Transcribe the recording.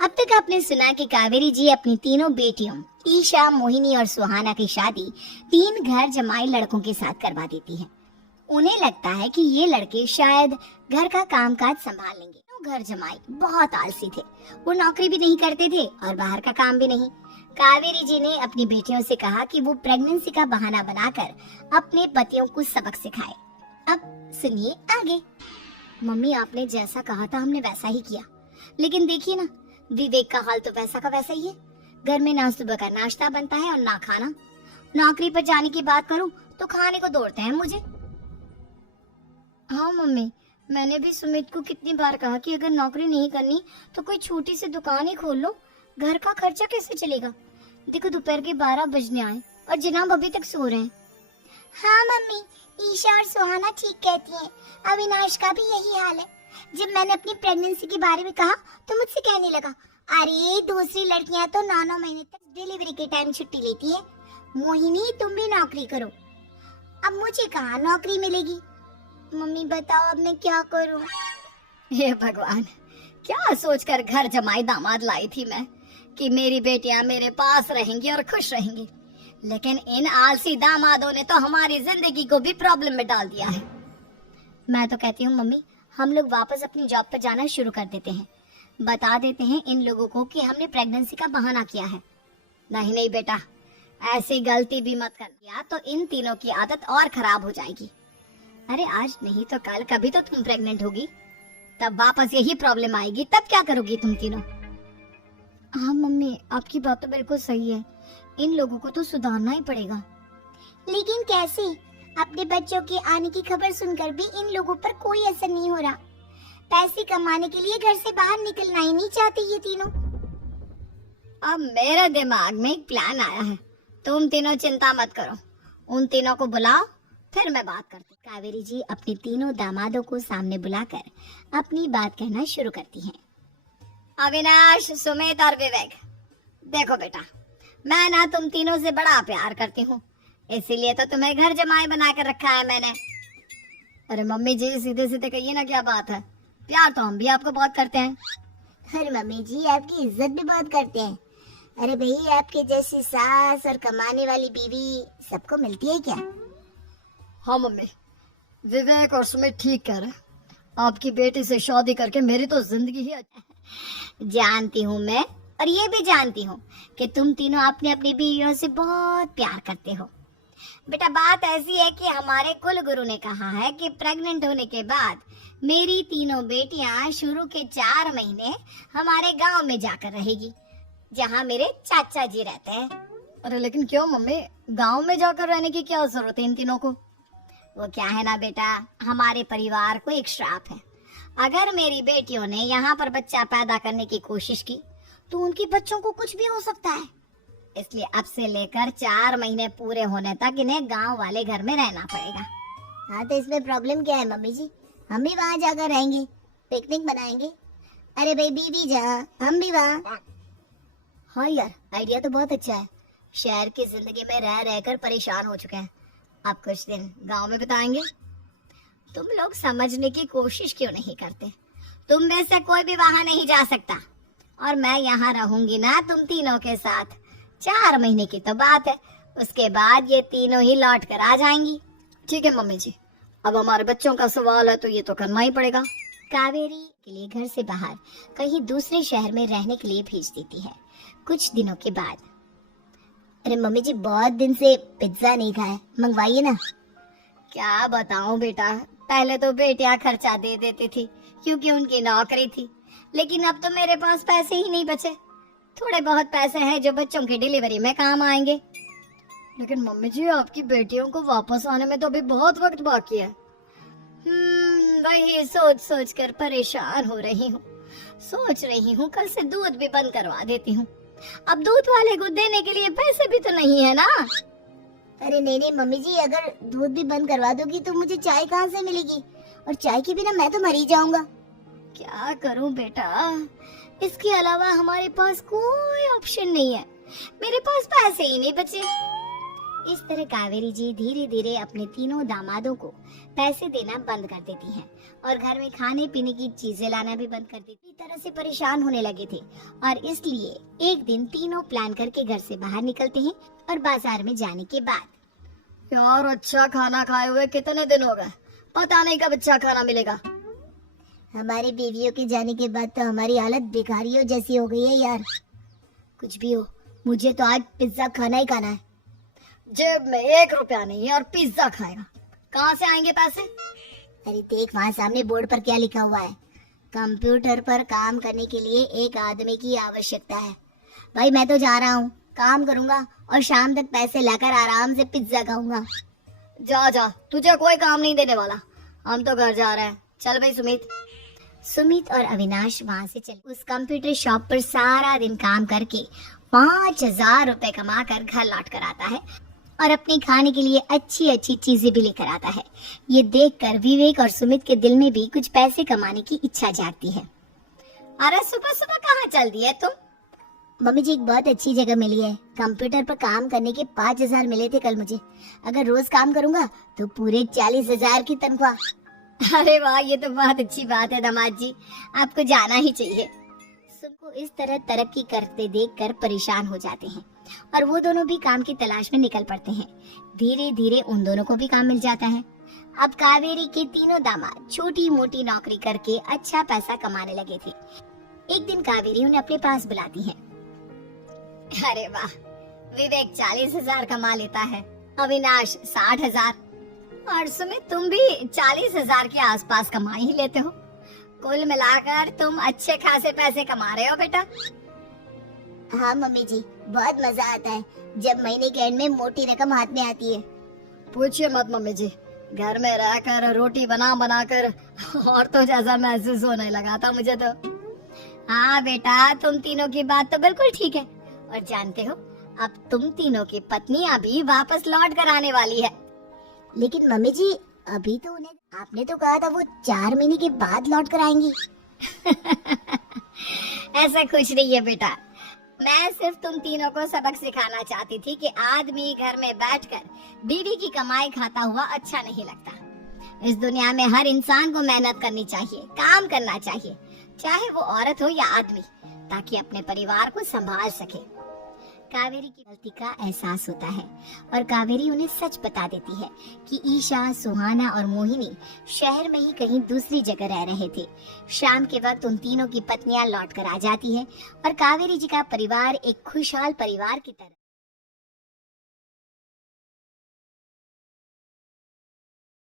अब तक आपने सुना कि कावेरी जी अपनी तीनों बेटियों ईशा, मोहिनी और सुहाना की शादी 3 घर जमाई लड़कों के साथ करवा देती है। उन्हें लगता है कि ये लड़के शायद घर का कामकाज संभाल लेंगे। तो घर जमाई बहुत आलसी थे, वो नौकरी भी नहीं करते थे और बाहर का काम भी नहीं। कावेरी जी ने अपनी बेटियों से कहा कि वो प्रेगनेंसी का बहाना बनाकर अपने पतियों को सबक सिखाए। अब सुनिए आगे। मम्मी, आपने जैसा कहा था हमने वैसा ही किया, लेकिन देखिए ना, विवेक का हाल तो वैसा का वैसा ही है। घर में ना सुबह का नाश्ता बनता है और ना खाना। नौकरी पर जाने की बात करूं तो खाने को दौड़ते हैं मुझे। हाँ मम्मी, मैंने भी सुमित को कितनी बार कहा कि अगर नौकरी नहीं करनी तो कोई छोटी सी दुकान ही खोल लो, घर का खर्चा कैसे चलेगा। देखो दोपहर के 12 बजने आए और जनाब अभी तक सो रहे हैं। हाँ मम्मी, ईशा और सुहाना ठीक कहती हैं। अविनाश का भी यही हाल है। जब मैंने अपनी प्रेगनेंसी के बारे में कहा तो मुझसे कहने लगा, अरे दूसरी लड़कियां तो 9-9 महीने तक डिलीवरी के टाइम छुट्टी लेती है। मोहिनी, तुम भी नौकरी करो। अब मुझे कहाँ नौकरी मिलेगी। मम्मी बताओ अब मैं क्या करूं? हे भगवान, क्या सोचकर घर जमाई दामाद लाई थी मैं कि मेरी बेटियां मेरे पास रहेंगी और खुश रहेंगी, लेकिन इन आलसी दामादों ने तो हमारी जिंदगी को भी प्रॉब्लम में डाल दिया है। मैं तो कहती हूँ मम्मी, हम लोग वापस अपनी जॉब पर जाना शुरू कर देते हैं। बता देते हैं इन लोगों को कि हमने प्रेगनेंसी का बहाना किया है। नहीं नहीं बेटा, ऐसी गलती भी मत कर, तो इन तीनों की आदत और खराब हो जाएगी। अरे आज नहीं तो कल कभी तो तुम प्रेग्नेंट होगी, तब वापस यही प्रॉब्लम आएगी, तब क्या करोगी तुम तीनों? हाँ मम्मी, आपकी बात तो बिल्कुल सही है। इन लोगों को तो सुधारना ही पड़ेगा। लेकिन कैसे? अपने बच्चों के आने की खबर सुनकर भी इन लोगों पर कोई असर नहीं हो रहा। पैसे कमाने के लिए घर से बाहर निकलना ही नहीं चाहते ये तीनों। अब मेरे दिमाग में एक प्लान आया है, तुम तीनों चिंता मत करो। उन तीनों को बुलाओ, फिर मैं बात करती। कावेरी जी अपने तीनों दामादों को सामने बुलाकर अपनी बात कहना शुरू करती हैं। अविनाश, सुमित और विवेक, देखो बेटा, मैं ना तुम तीनों से बड़ा प्यार करती हूँ, इसीलिए तो तुम्हें घर जमाई बना कर रखा है मैंने। अरे मम्मी जी, सीधे सीधे कहिए ना, क्या बात है? प्यार तो हम भी आपको बहुत करते हैं। अरे मम्मी जी, आपकी इज्जत भी बहुत करते हैं। अरे भाई, आपके जैसी सास और कमाने वाली बीवी सबको मिलती है क्या? हाँ मम्मी, विवेक और सुमित ठीक कह रहे। आपकी बेटी से शादी करके मेरी तो जिंदगी ही जानती हूँ मैं, और ये भी जानती हूँ कि तुम तीनों अपनी अपनी बीवियों से बहुत प्यार करते हो। बेटा, बात ऐसी है कि हमारे कुल गुरु ने कहा है कि प्रेग्नेंट होने के बाद मेरी तीनों बेटियां शुरू के 4 महीने हमारे गांव में जाकर रहेगी, जहां मेरे चाचा जी रहते हैं। अरे लेकिन क्यों मम्मी, गांव में जाकर रहने की क्या जरूरत है इन तीनों को? वो क्या है ना बेटा, हमारे परिवार को एक श्राप है। अगर मेरी बेटियों ने यहाँ पर बच्चा पैदा करने की कोशिश की तो उनके बच्चों को कुछ भी हो सकता है। इसलिए अब से लेकर 4 महीने पूरे होने तक इन्हें गांव वाले घर में रहना पड़ेगा। हाँ तो इसमें प्रॉब्लम क्या है मम्मी जी? हम भी वहाँ जाकर रहेंगे, पिकनिक बनाएंगे। अरे भाई बीवी जा, हम भी वहाँ। हाँ यार, आइडिया तो बहुत अच्छा है। शहर की जिंदगी में रह रहकर परेशान हो चुके हैं, अब कुछ दिन गांव में बिताएंगे। तुम लोग समझने की कोशिश क्यों नहीं करते? तुम में से कोई भी वहाँ नहीं जा सकता, और मैं यहाँ रहूंगी ना तुम तीनों के साथ। 4 महीने की तो बात है, उसके बाद ये तीनों ही लौट कर आ जाएंगी। ठीक है मम्मी जी, अब हमारे बच्चों का सवाल है तो ये तो करना ही पड़ेगा। कावेरी के लिए घर से बाहर कहीं दूसरे शहर में रहने के लिए भेज देती है। कुछ दिनों के बाद, अरे मम्मी जी, बहुत दिन से पिज्जा नहीं खाया, मंगवाइए ना। क्या बताऊं बेटा, पहले तो बेटियां खर्चा दे देती थी क्योंकि उनकी नौकरी थी, लेकिन अब तो मेरे पास पैसे ही नहीं बचे। थोड़े बहुत पैसे हैं जो बच्चों की डिलीवरी में काम आएंगे। लेकिन मम्मी जी, आपकी बेटियों को वापस आने में तो अभी बहुत वक्त बाकी है। वही सोच सोच कर परेशान हो रही हूँ। सोच रही हूँ कल से दूध भी बंद करवा देती हूँ। अब दूध वाले को देने के लिए पैसे भी तो नहीं है ना। अरे नहीं नहीं मम्मी जी, अगर दूध भी बंद करवा दोगी तो मुझे चाय कहाँ से मिलेगी, और चाय के बिना मैं तो मर ही जाऊंगा। क्या करूं बेटा, इसके अलावा हमारे पास कोई ऑप्शन नहीं है। मेरे पास पैसे ही नहीं बचे। इस तरह कावेरी जी धीरे धीरे अपने तीनों दामादों को पैसे देना बंद कर देती हैं और घर में खाने पीने की चीजें लाना भी बंद कर देती। इस तरह से परेशान होने लगे थे और इसलिए एक दिन तीनों प्लान करके घर से बाहर निकलते हैं और बाजार में जाने के बाद यार अच्छा खाना खाए हुए कितने दिन हो गए, पता नहीं कब अच्छा खाना मिलेगा। हमारी बीवियों के जाने के बाद तो हमारी हालत भिखारियों जैसी हो गई है यार। कुछ भी हो, मुझे तो आज पिज्जा खाना ही खाना है। जेब में 1 रुपया नहीं है और पिज्जा खाएगा, कहाँ से आएंगे पैसे? अरे देख वहाँ सामने बोर्ड पर क्या लिखा हुआ है, कंप्यूटर पर काम करने के लिए एक आदमी की आवश्यकता है। भाई मैं तो जा रहा हूँ, काम करूँगा और शाम तक पैसे लाकर आराम से पिज्जा खाऊंगा। जा जा, तुझे कोई काम नहीं देने वाला, हम तो घर जा रहे हैं। चल भाई सुमित। सुमित और अविनाश वहाँ से चले। उस कंप्यूटर शॉप पर सारा दिन काम करके 5,000 रुपए कमा कर घर लौट कर आता है और अपने खाने के लिए अच्छी अच्छी चीजें भी लेकर आता है। ये देखकर विवेक और सुमित के दिल में भी कुछ पैसे कमाने की इच्छा जागती है। अरे सुबह सुबह कहाँ चल दी है तुम? मम्मी जी एक बहुत अच्छी जगह मिली है, कंप्यूटर पर काम करने के 5,000 मिले थे कल मुझे। अगर रोज काम करूंगा तो पूरे 40,000 की तनख्वाह। अरे वाह, ये तो बहुत अच्छी बात है दामाद जी, आपको जाना ही चाहिए। सबको इस तरह तरक्की करते देखकर परेशान हो जाते हैं और वो दोनों भी काम की तलाश में निकल पड़ते हैं। धीरे धीरे उन दोनों को भी काम मिल जाता है। अब कावेरी के तीनों दामाद छोटी मोटी नौकरी करके अच्छा पैसा कमाने लगे थे। एक दिन कावेरी उन्हें अपने पास बुलाती है। अरे वाह, विवेक 40,000 कमा लेता है, अविनाश 60,000 और सुमित तुम भी 40,000 के आसपास कमा ही लेते हो। कुल मिलाकर तुम अच्छे खासे पैसे कमा रहे हो बेटा। हाँ मम्मी जी, बहुत मजा आता है जब महीने के एंड में मोटी रकम हाथ में आती है। पूछिए मत मम्मी जी, घर में रहकर रोटी बना बना कर और तो जैसा महसूस होने लगा था मुझे तो। हाँ बेटा, तुम तीनों की बात तो बिल्कुल ठीक है। और जानते हो, अब तुम तीनों की पत्नियां भी वापस लौट कर आने वाली है। लेकिन मम्मी जी, अभी तो उन्हें आपने तो कहा था वो 4 महीने के बाद लौट कर आएंगी। ऐसा कुछ नहीं है बेटा, मैं सिर्फ तुम तीनों को सबक सिखाना चाहती थी कि आदमी घर में बैठकर बीवी की कमाई खाता हुआ अच्छा नहीं लगता। इस दुनिया में हर इंसान को मेहनत करनी चाहिए, काम करना चाहिए, चाहे वो औरत हो या आदमी, ताकि अपने परिवार को संभाल सके। कावेरी की गलती का एहसास होता है और कावेरी उन्हें सच बता देती है कि ईशा, सुहाना और मोहिनी शहर में ही कहीं दूसरी जगह रह रहे थे। शाम के वक्त उन तीनों की पत्नियां लौट कर आ जाती है और कावेरी जी का परिवार एक खुशहाल परिवार की तरह